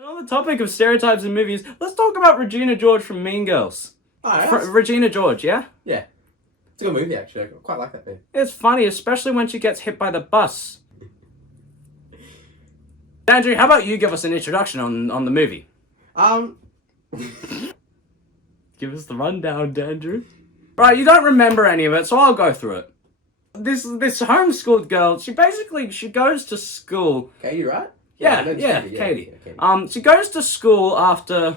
And on the topic of stereotypes in movies, let's talk about Regina George from Mean Girls. Oh, yeah, Regina George, yeah? yeah. It's a good movie, actually. I quite like that movie. It's funny, especially when she gets hit by the bus. Andrew, how about you give us an introduction on the movie? Give us the rundown, Andrew. Right, you don't remember any of it, so I'll go through it. This homeschooled girl, she goes to school. Katie, right? Yeah, Katie. She goes to school after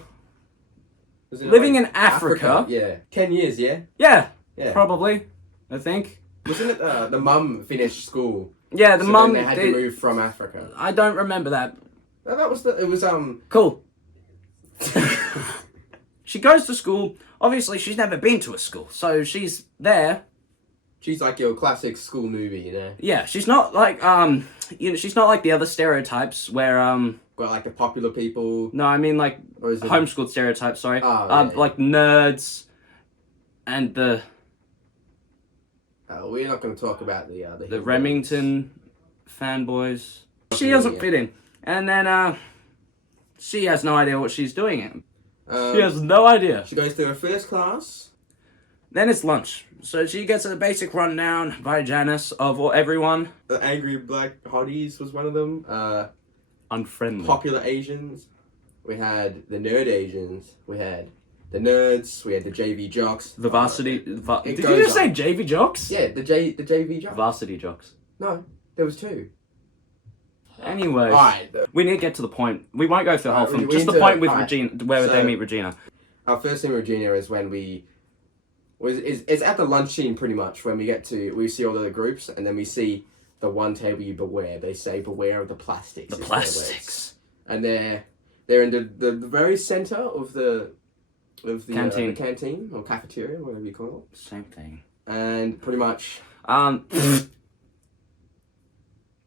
living in Africa. Yeah. 10 years, yeah? Yeah, Yeah. probably, I think. Wasn't it the mum finished school? Yeah, the so mum... then they had to move from Africa. I don't remember that. No, that was it was, Cool. She goes to school. Obviously, she's never been to a school, so she's there. She's like your classic school movie, you know? Yeah, she's not like, she's not like the other stereotypes where, Got like the popular people. No, I mean like Or is it... homeschooled stereotypes, sorry. Oh, yeah. Like nerds and the we're not going to talk about the Remington fanboys. She doesn't fit in. And then, she has no idea what she's doing. She has no idea. She goes to her first class. Then it's lunch. So she gets a basic rundown by Janice of everyone. The angry black hotties was one of them. Unfriendly. Popular Asians. We had the nerd Asians. We had the nerds. We had the JV jocks. The varsity... Did you just say JV jocks? Yeah, the JV jocks. Varsity jocks. No, there was two. Anyway, Alright. We need to get to the point. We won't go through the whole film. we Just the need to- point with alright. Regina, where they So- meet Regina. Our first scene with Regina is when it's at the lunch scene pretty much when we see all the groups and then we see the one table you beware. They say beware of the plastics. The plastics. And they're in the very center of the Canteen. the canteen or cafeteria, whatever you call it. Same thing. And pretty much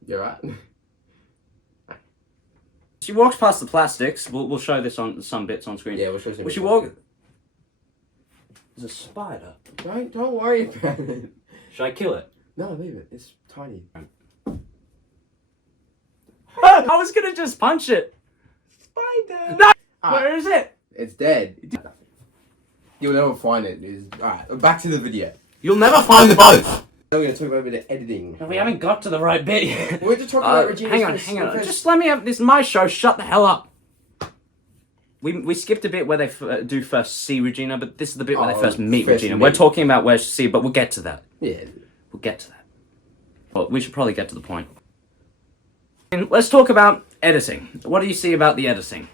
you're right. She walks past the plastics. We'll show this on some bits on screen. Yeah, we'll show some. Will she walk? There's a spider. Don't worry about it. Should I kill it? No, leave it. It's tiny. I was gonna just punch it. Spider. No. Where is it? It's dead. You'll never find it. Alright, back to the video. You'll never find both. We're going to talk about a bit of editing. We haven't got to the right bit yet. We're just talking about Regina's hang on. Just let me have this. My show. Shut the hell up. We skipped a bit where they do first see Regina, but this is the bit where they first meet Regina. We're talking about where she see, but we'll get to that. Yeah. We'll get to that. Well, we should probably get to the point. And let's talk about editing. What do you see about the editing?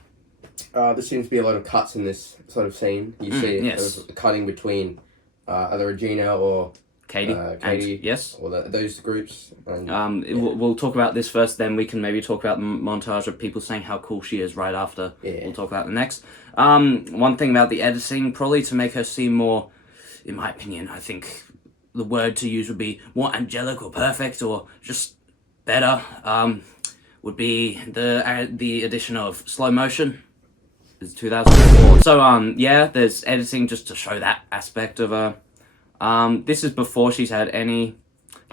There seems to be a lot of cuts in this sort of scene. You see a cutting between either Regina or Katie. Katie, yes. Or those groups. And, we'll talk about this first, then we can maybe talk about the montage of people saying how cool she is right after. Yeah. We'll talk about the next. One thing about the editing, probably to make her seem more, in my opinion, I think the word to use would be more angelic or perfect or just better, would be the addition of slow motion. It's 2004. So, yeah, there's editing just to show that aspect of her. This is before she's had any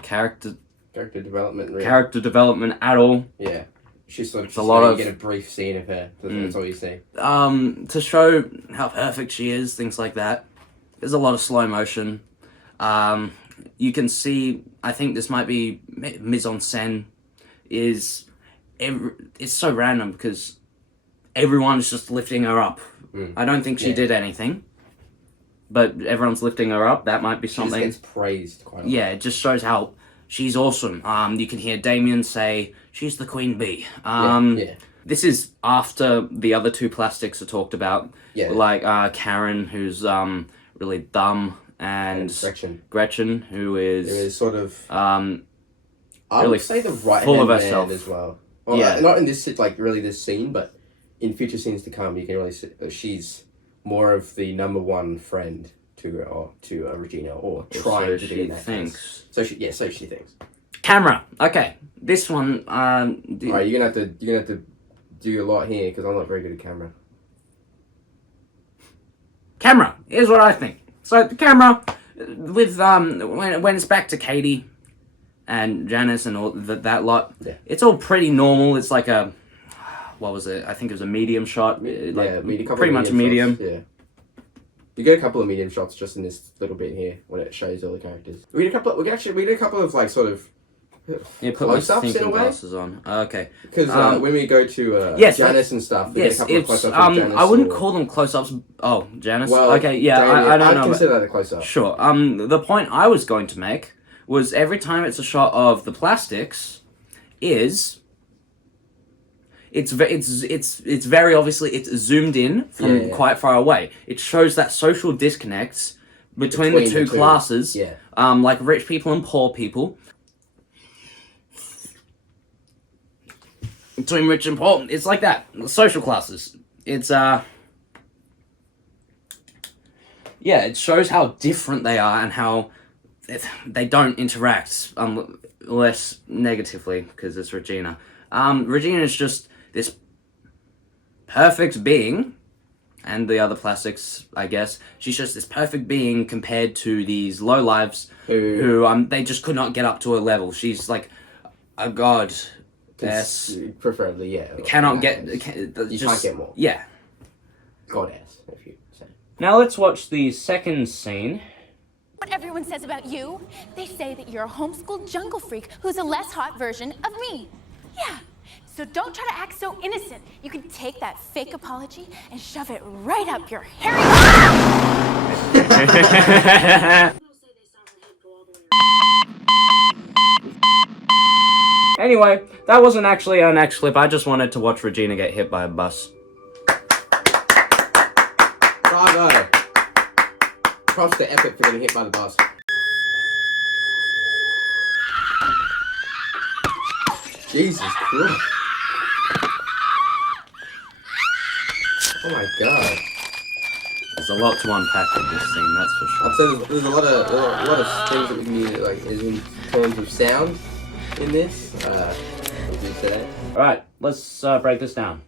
character development. Really. Character development at all. Yeah, she's sort of. You get a brief scene of her. That's all you see. To show how perfect she is, things like that. There's a lot of slow motion. You can see. I think this might be mise en scène. It's so random because everyone's just lifting her up. I don't think she did anything. But everyone's lifting her up. That might be something. She just gets praised quite a lot. Yeah, it just shows how she's awesome. You can hear Damien say, she's the queen bee. This is after the other two plastics are talked about. Yeah. Like Karen, who's really dumb, and Gretchen, who is sort of... I really would say the right full hand of herself man as well. Yeah. Not in this, like, really this scene, but in future scenes to come, you can really see she's more of the number one friend to Regina, or trying to do that. So she thinks. Camera. Okay, this one. Alright, you're gonna have to do a lot here because I'm not very good at camera. Camera. Here's what I think. So the camera, with when it's back to Katie and Janice and all that lot, it's all pretty normal. It's like a what was it? I think it was a medium shot. Pretty much a medium. Yeah. You get a couple of medium shots just in this little bit here when it shows all the characters. We did a couple of like sort of close-ups in a way. Glasses on. Okay. Because when we go to Janice and stuff, we get a couple of close-ups of Janice. I wouldn't call them close-ups. Oh, Janice. Well, okay, yeah, I don't know. I'd consider that a close-up. Sure. The point I was going to make was every time it's a shot of the plastics, it's very obviously it's zoomed in from quite far away. It shows that social disconnects between the two classes. Yeah. Like rich people and poor people. Between rich and poor, it's like that. Social classes. It's it shows how different they are and how they don't interact unless negatively, because it's Regina. Regina is just this perfect being, and the other plastics, I guess. She's just this perfect being compared to these lowlives who they just could not get up to her level. She's like a god. Yes. Preferably, yeah. Cannot get... You can't get more. Yeah. Goddess, if you say. Now let's watch the second scene. What everyone says about you, they say that you're a homeschooled jungle freak who's a less hot version of me. Yeah. So don't try to act so innocent. You can take that fake apology and shove it right up your hairy... Anyway, that wasn't actually our next clip. I just wanted to watch Regina get hit by a bus. Bravo! Props to Epic for getting hit by the bus. Jesus Christ. Oh my god. There's a lot to unpack with this scene, that's for sure. I'd say there's a lot of things that we can use, like, in terms of sound in this. What you say? Alright, let's break this down.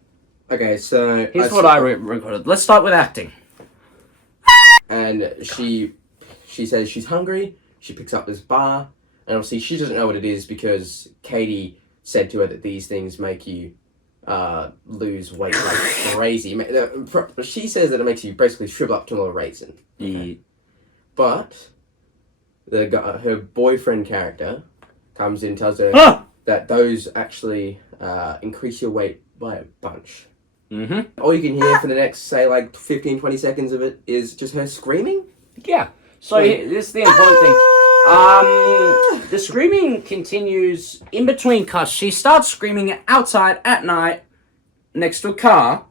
Okay, so... Here's what I recorded. Let's start with acting. And she says she's hungry, she picks up this bar, and obviously she doesn't know what it is because Katie said to her that these things make you lose weight like crazy. She says that it makes you basically shrivel up to a raisin. Yeah. But her boyfriend character comes in and tells her that those actually increase your weight by a bunch. Mm-hmm. All you can hear for the next, say, like 15-20 seconds of it is just her screaming. Yeah. So this is the important thing. The screaming continues in between cuts. She starts screaming outside at night next to a car,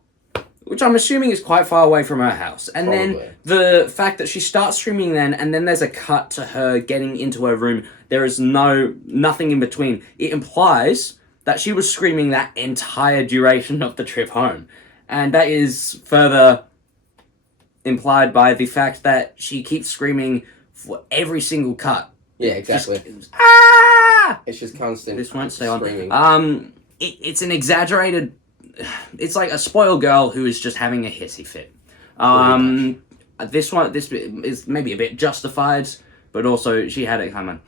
which I'm assuming is quite far away from her house. And Probably. then the fact that she starts screaming then, and then there's a cut to her getting into her room. There is nothing in between. It implies that she was screaming that entire duration of the trip home. And that is further implied by the fact that she keeps screaming for every single cut. Yeah, exactly. It's just constant. This won't stay screaming. on. It's an exaggerated. It's like a spoiled girl who is just having a hissy fit. This is maybe a bit justified, but also she had it coming.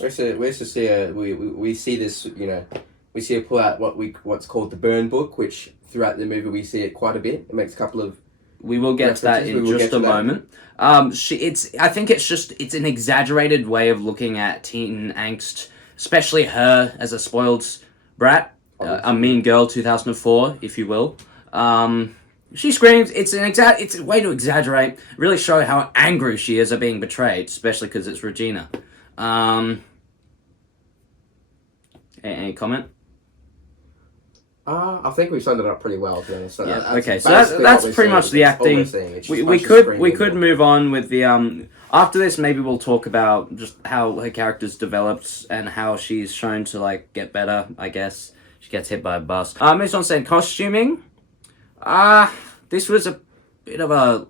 We see this. We see her pull out what's called the burn book, which throughout the movie we see it quite a bit. It makes a couple of. We will get to that in just a moment. I think it's an exaggerated way of looking at teen angst, especially her as a spoiled brat, a mean girl, 2004, if you will. She screams. It's a way to exaggerate, really show how angry she is at being betrayed, especially because it's Regina. Any comment? I think we summed it up pretty well, to be honest. Yeah. Okay. So that's pretty much the acting. We could move on with the After this, maybe we'll talk about just how her character's developed and how she's shown to like get better. I guess she gets hit by a bus. Ms. on said costuming. This was a bit of a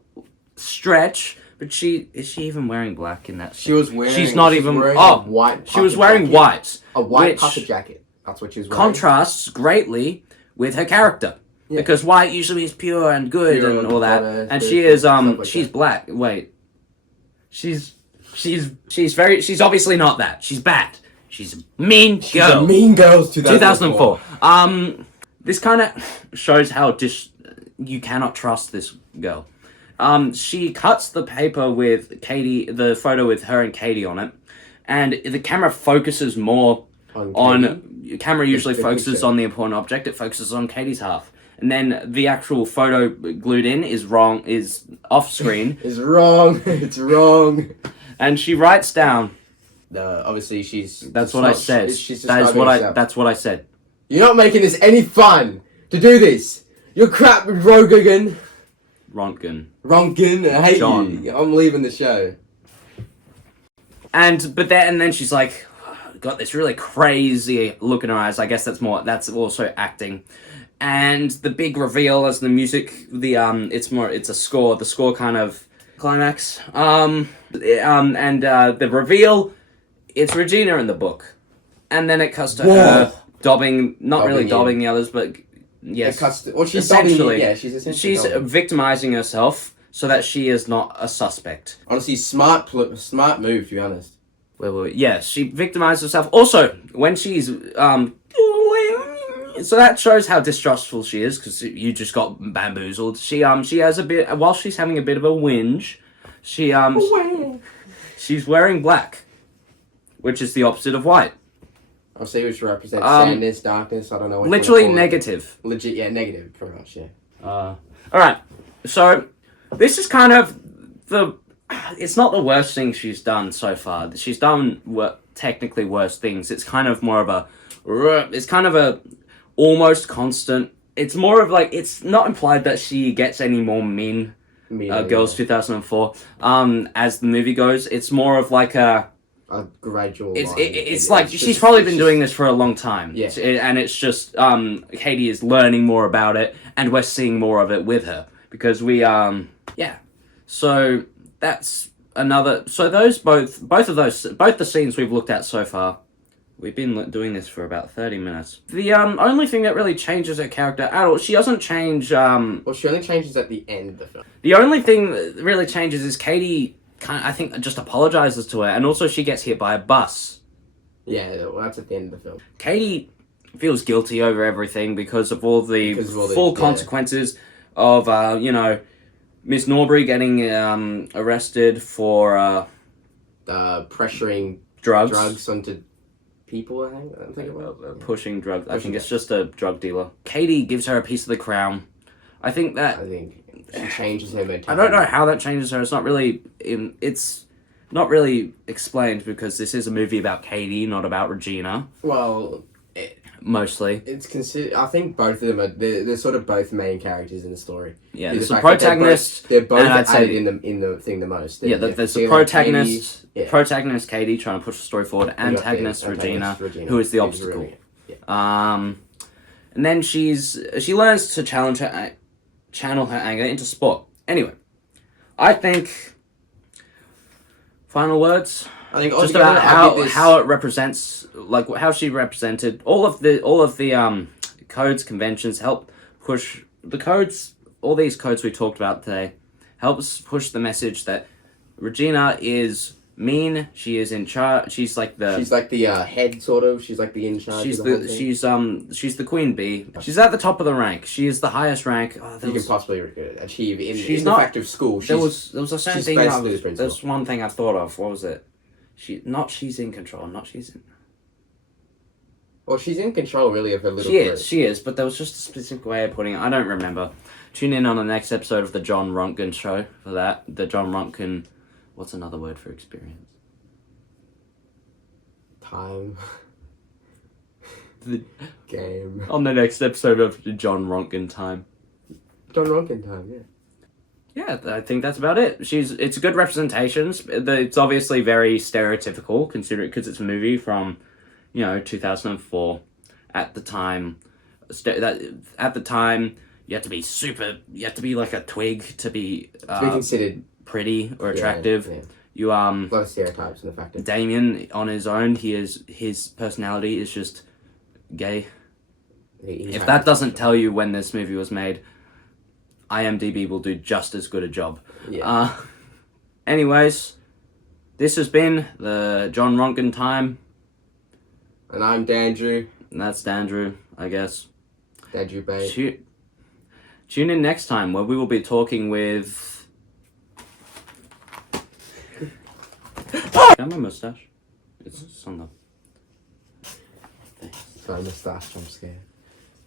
stretch. But is she even wearing black in that? She was wearing. She's not even. White. She was wearing white. A white puffer jacket. That's what she was wearing. Contrasts greatly with her character because white usually is pure and good and all that, and she is she's black. Wait, she's obviously not that. She's bad. She's a mean girl. A mean girls 2004. This kind of shows how you cannot trust this girl. She cuts the paper with Katie, the photo with her and Katie on it, and the camera focuses more on camera usually focuses on the important object. It focuses on Katie's half, and then the actual photo glued in is off screen. It's wrong. It's wrong. And she writes down. Obviously, she's. That's what I said. She's That's what I said. You're not making this any fun to do this. You're crap with Roentgen. Roentgen, I hate John. you. I'm leaving the show. And then she's like, got this really crazy look in her eyes. I guess that's also acting. And the big reveal as the music, it's a score. The score kind of climax. And the reveal, it's Regina in the book, and then it cuts to her dobbing the others, but yes, she's essentially, she's victimizing herself so that she is not a suspect. Honestly, smart move, to be honest. Yeah, she victimized herself. Also, when she's so that shows how distrustful she is, because you just got bamboozled. She has a bit, while she's having a bit of a whinge, she's wearing black, which is the opposite of white. I'll see which represents sadness, darkness. I don't know. Literally negative. Legit, yeah, negative, pretty much, yeah. All right. So this is kind of it's not the worst thing she's done so far. She's done technically worse things. It's kind of more of a almost constant. It's more of like, it's not implied that she gets any more mean Girls 2004 as the movie goes. It's more of like a gradual it's like she's probably been doing this for a long time. Yeah. And it's just Katie is learning more about it, and we're seeing more of it with her because we so that's another. So both the scenes we've looked at so far, we've been doing this for about 30 minutes. The only thing that really changes her character at all, she doesn't change she only changes at the end of the film. The only thing that really changes is Katie I think just apologizes to her, and also she gets hit by a bus. Yeah, well, that's at the end of the film. Katie feels guilty over everything because of all the full consequences of Miss Norbury getting arrested for pressuring drugs onto people. I think it was pushing drugs. I think it's just a drug dealer. Katie gives her a piece of the crown. I think she changes her mentality. I don't know how that changes her. It's not really explained because this is a movie about Katie, not about Regina. Well, mostly. It's considered. I think both of them are. They're sort of both main characters in the story. Yeah, there's the protagonist. They're both added in the thing the most. There's the protagonist. Protagonist Katie trying to push the story forward. Antagonist Regina, who is the obstacle. And then she learns to channel her anger into sport. Anyway, I think final words. I think just about how it represents, like how she represented all of the codes, conventions, help push the codes. All these codes we talked about today helps push the message that Regina is mean. She is in charge. She's like the head, sort of. She's like the in charge. She's the queen bee. She's at the top of the rank. She is the highest rank you can possibly achieve in the fact of school. There was a certain thing. There's one thing I thought of. What was it? She's in control. Well, she's in control, really, of her little group. She is, but there was just a specific way of putting it. I don't remember. Tune in on the next episode of the John Roentgen show for that. The John Roentgen... What's another word for experience? Time. The game. On the next episode of the John Roentgen time. John Roentgen time, yeah. Yeah, I think that's about it. It's good representations. It's obviously very stereotypical, considering because it's a movie from, 2004. At the time, you have to be you have to be like a twig to be considered pretty or attractive. Yeah. You a lot of stereotypes in the fact that Damien on his own, his personality is just gay. If that doesn't tell you when this movie was made, IMDb will do just as good a job. Yeah. Anyways, this has been the John Roentgen time. And I'm Dandrew. And that's Dandrew, I guess. Dandrew Bay. Tune in next time where we will be talking with... my mustache. It's on the... Sorry, moustache, I'm scared.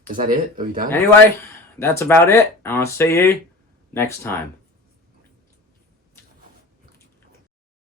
Is that it? Are we done? Anyway, that's about it. And I'll see you next time.